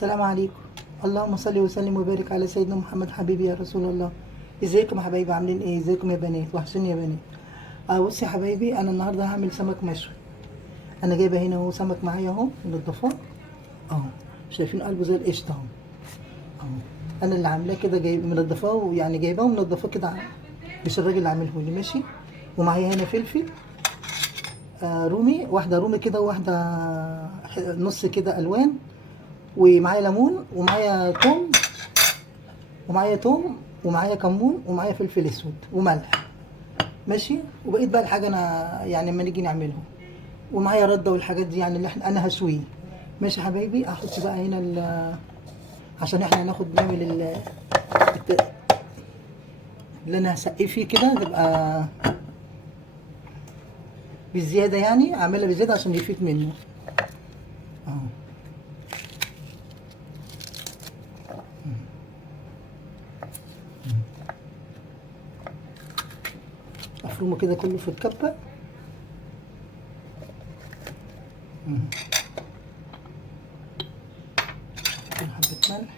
السلام عليكم. اللهم صل وسلم وبارك على سيدنا محمد حبيبي يا رسول الله. ازيكم يا حبايبي، عاملين ايه؟ ازيكم يا بنات؟ وحشوني يا بنات. بصي يا حبايبي، انا النهارده هعمل سمك مشوي. انا جايبه هنا اهو سمك معايا اهو منضفاه اهو. شايفين قلبه زي القشطه اهو اهو. انا اللي عاملاه كده، جايب منضفاه، ويعني جايباه ومنضفاه كده، مش الراجل اللي عامله لي، ماشي. ومعايا هنا فلفل رومي، واحده رومي كده، وواحده نص كده الوان. ومعايا ليمون، ومعايا توم، ومعايا كمون، ومعايا فلفل اسود وملح، ماشي. وبقيت بقى الحاجه انا يعني لما نيجي نعملهم. ومعايا رده والحاجات دي، يعني اللي انا هشويه. ماشي يا حبايبي. احط بقى هنا عشان احنا هناخد نعمل الت- اللي انا هسقيه فيه كده، تبقى بالزياده، يعني اعملها بزياده عشان يفيد منه اهو. افرمه كده كله في الكبه. حبه ملح،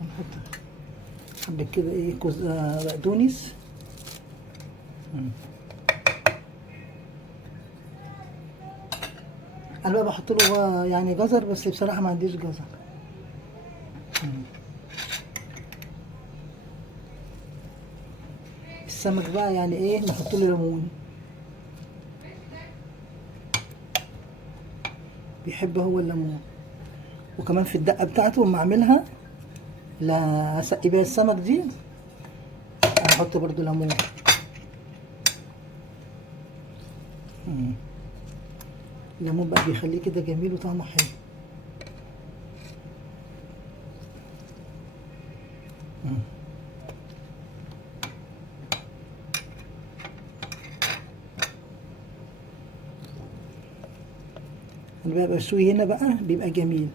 ونحط حبه كده ايه بقدونس. انا بقى بحط له يعني جزر، بس بصراحه ما عنديش جزر. السمك بقى يعني ايه، نحط له ليمون، بيحب هو الليمون. وكمان في الدقه بتاعته لما اعملها، لا اسقي بيها السمك دي، هحط برضو ليمون. الليمون بقى بيخليه كده جميل وطعمه حلو. انا بقى بشوي هنا بقى بيبقى جميل.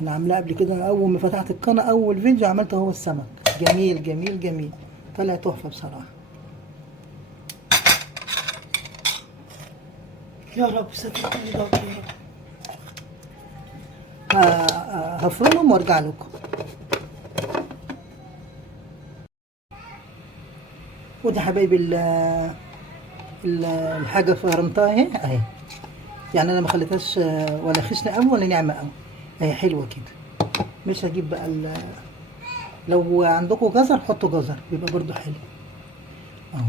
انا عاملاه قبل كده، اول ما فتحت القناه اول فيديو عملته هو السمك. جميل جميل جميل، طلع تحفه بصراحه. يا رب سترني ضغط يا رب. هفرمهم وارجع لكم. ودي حبايبي الحاجه فرمتها اهي. يعني انا ما خليتهاش ولا خشنه قوي ولا ناعمه قوي، هي حلوه كده. مش هجيب بقى لو عندكم جزر حطوا جزر، بيبقى برضو حلو اهو.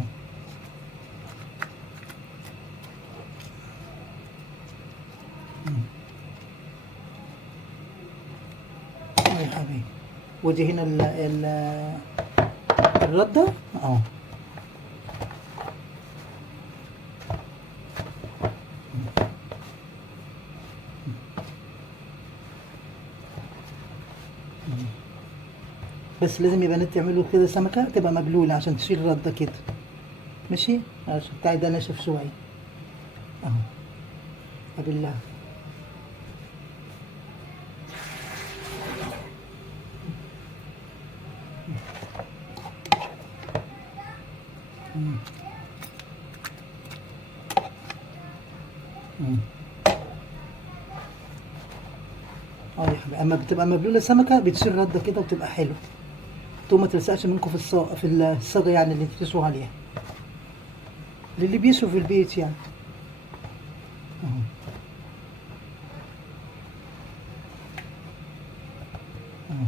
اهو يا حبيبي. ودي هنا الرده اهو. بس لازم يبقى تعملوا كده سمكه تبقى مبلوله عشان تشيل الرده كده، ماشي. عشان بتاعي ده ناشف شويه اهو. بالله. اه يا حبيبي، اما بتبقى مبلوله السمكه بتشيل رده كده وبتبقى حلوه. تو ما تلسقش منكم في الصاجه، يعني اللي تشووا عليها، للي بيشوا في البيت يعني اهو. اهو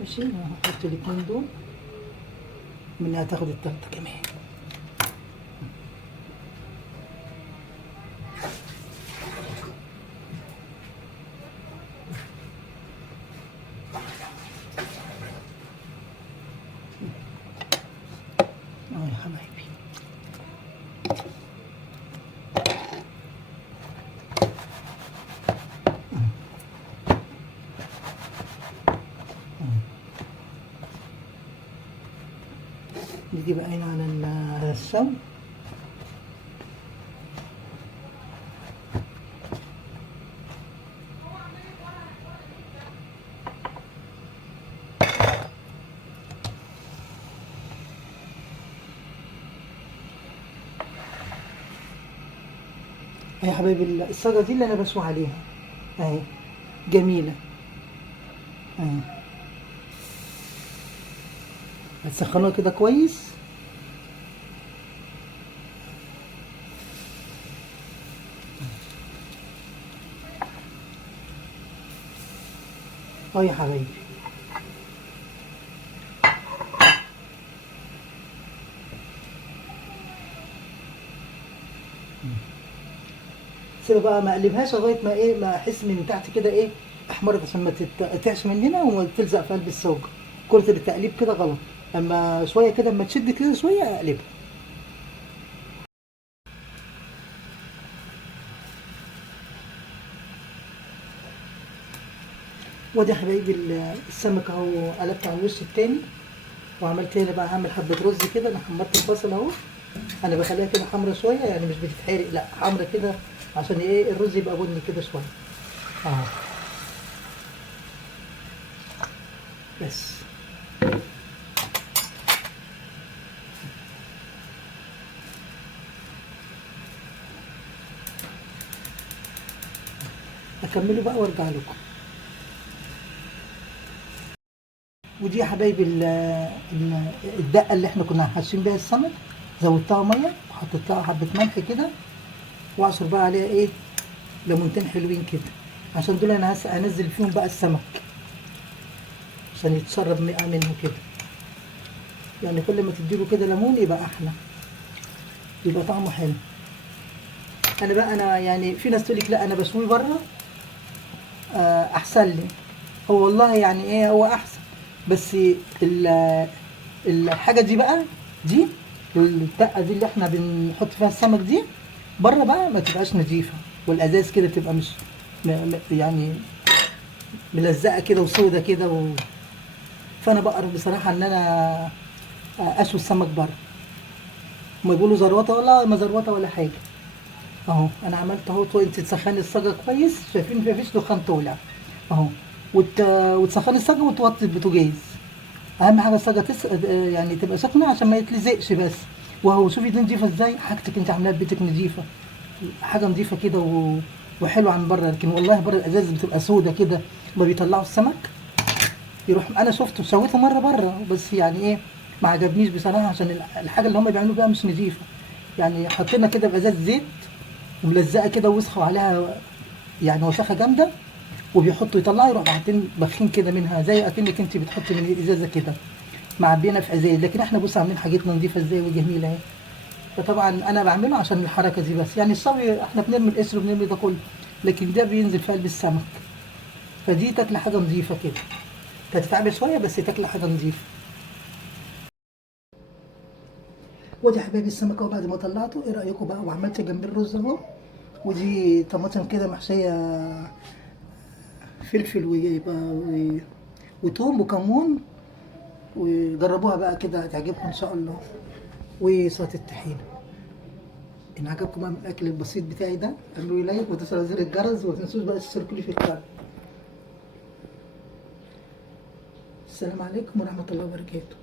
ماشي. أنا هحط الاتنين دول، منها تاخد التالتة كمان. اه يا حبايبي. نيجي بقى هنا على الشوي. يا حبايبي الصاجة دي اللي انا بسوي عليها اهي، جميلة اهي. هتسخنوها كده كويس. اه يا حبايبي، سيبها بقى ما اقلبهاش لغايه ما ايه، ما احس من تحت كده ايه احمرت، عشان ما تتقطعش من هنا وما تلزق في قلب الصاج. كرة التقليب كده غلط. اما شويه كده، اما تشد كده شويه اقلبها. وادي يا حبايبي السمك اهو، قلبت على الوش التاني وعملت هنا بقى، هعمل حبه رز كده. انا حمرت البصل اهو، انا بخليها كده حمرا شويه، يعني مش بتتحرق، لا حمرا كده عشان ايه الرز يبقى بني كده شويه. اه بس. اكمله بقى وارجع لكم. ودي يا حبايبي الدقه اللي احنا كنا حاشين بيها السمك، زودتها ميه وحطيت لها حبه ملح كده، واعصر بقى عليها ايه ليمونتين حلوين كده، عشان دول انا هنزل فيهم بقى السمك عشان يتشرب منه كده. يعني كل ما تديله كده ليمون يبقى احلى، يبقى طعمه حلو. انا يعني في ناس تقول لك لا انا بشوي بره احسن لي. هو والله يعني ايه هو احسن، بس الحاجه دي بقى، دي الدقه دي اللي احنا بنحط فيها السمك دي بره بقى ما تبقاش نظيفه، والازاز كده تبقى مش يعني ملزقه كده وسودة كده فانا بقرف بصراحه ان انا اشوي السمك بره. هما بيقولوا زروطه، ولا ما زروطه ولا حاجه. اهو انا عملت اهو، انت تسخني الصاجه كويس، شايفين مفيش دخان طالع اهو. وتسخني الصاجه وتوطي البوتاجاز. اهم حاجه الصاجه يعني تبقى سخنه عشان ما يتلزقش بس. وهو شوفي دي نضيفه ازاي، حاجتك انت عاملاها في بيتك نضيفه، حاجه نضيفه كده وحلو عن بره. لكن والله بره الازاز بتبقى سودة كده، ما بيطلعوا السمك يروح. انا شفته سويته مره بره، بس يعني ايه ما عجبنيش بصراحه، عشان الحاجه اللي هم بيعملوا بيها مش نضيفه. يعني حطينا كده بازاز زيت وملزقه كده وسخه عليها، يعني وسخه جامده، وبيحطوا يطلعوا يروحوا حاطين بخين كده منها، زي اكنك انت بتحطي من الازازه كده معبينا في ازاز. لكن احنا بص عاملين حاجتنا نضيفه ازاي وجميله اهي. فطبعا انا بعمله عشان الحركه دي بس. يعني الصبي احنا بنرمي القشر وبنرمي ده كله، لكن ده بينزل في قلب السمك، فدي تاكل حاجه نضيفه كده. تتعب شويه بس تاكل حاجه نضيفه. ودي يا حبايبي السمك اهو بعد ما طلعته، ايه رايكم بقى؟ وعملت جنبيه الرز اهو. ودي طماطم كده محشيه فلفل وتوم وكمون. وجربوها بقى كده هتعجبكم ان شاء الله. وسلطه الطحينه. ان عجبكم بقى من الاكل البسيط بتاعي ده، اعملوا لي لايك وتفعلوا زر الجرس، وما تنسوش بقى تشتركوا لي في القناه. السلام عليكم ورحمه الله وبركاته.